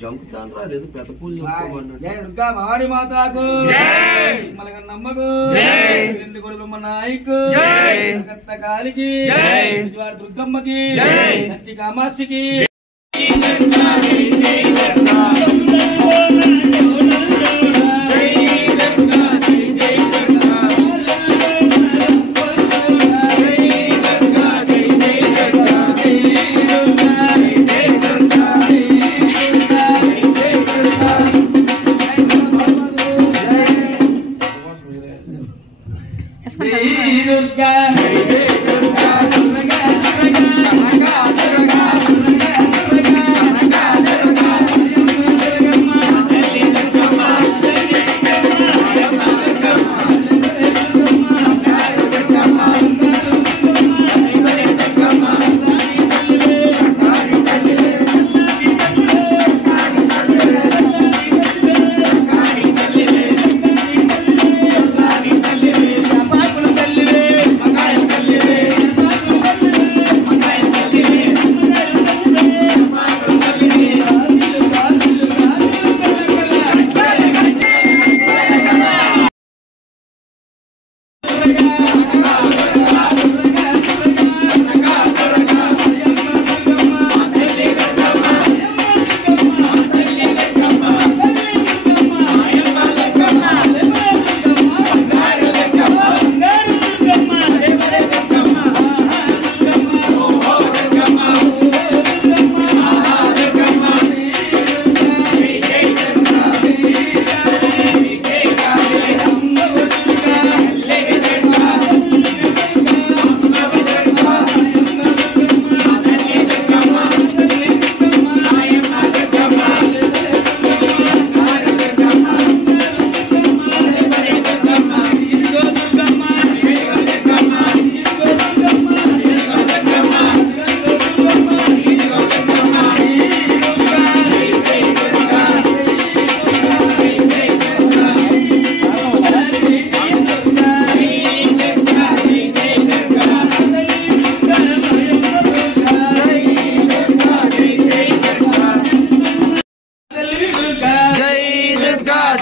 జంపుతాను రాలేదు పెద్ద పూలు. జయ దుర్గా భవాని మాతాకు నమ్మకు రెండు కొడుకు నాయకు కాలికి దుర్గమ్మకి కంచి కామాక్షికి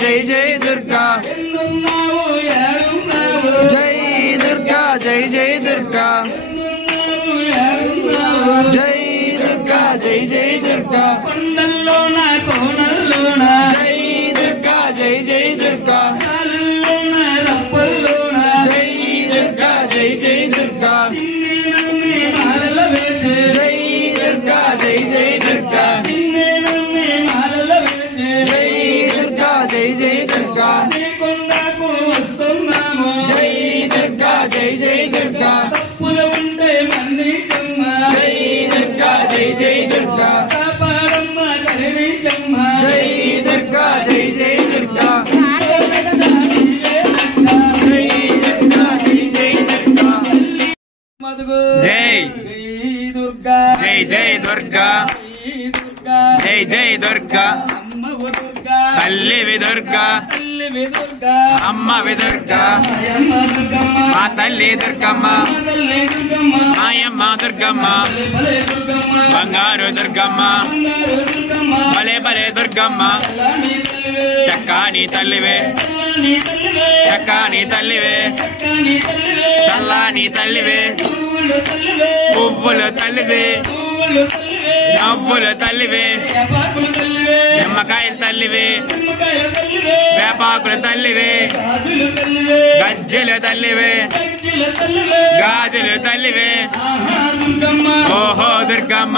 जय जय दुर्गा जय दुर्गा जय जय दुर्गा जय दुर्गा जय जय दुर्गा जय दुर्गा जय जय दुर्गा जय दुर्गा जय जय दुर्गा जय दुर्गा जय जय दुर्गा जय जय दुर्गा जय दुर्गा जय जय दुर्गा जय दुर्गा जय जय दुर्गा जय दुर्गा जय जय दुर्गा जय दुर्गा जय जय दुर्गा जय जय दुर्गा तल्ली विदुर्गा अम्म विदुर्गा मा तल्ली दुर्गम्म मायम्म दुर्गम्म बंगारू दुर्गम्म बले बले दुर्गम्म चक्कानी तल्लिवे चक्कानी तल्लिवे चल्लानी तल्लिवे पुव्वुलु तल्लिवे నవ్వులు తల్లివే నిమ్మకాయలు తల్లివే వేపాకులు తల్లివే గజ్జెలు తల్లివే గాజులు తల్లివే ఓహో దుర్గమ్మ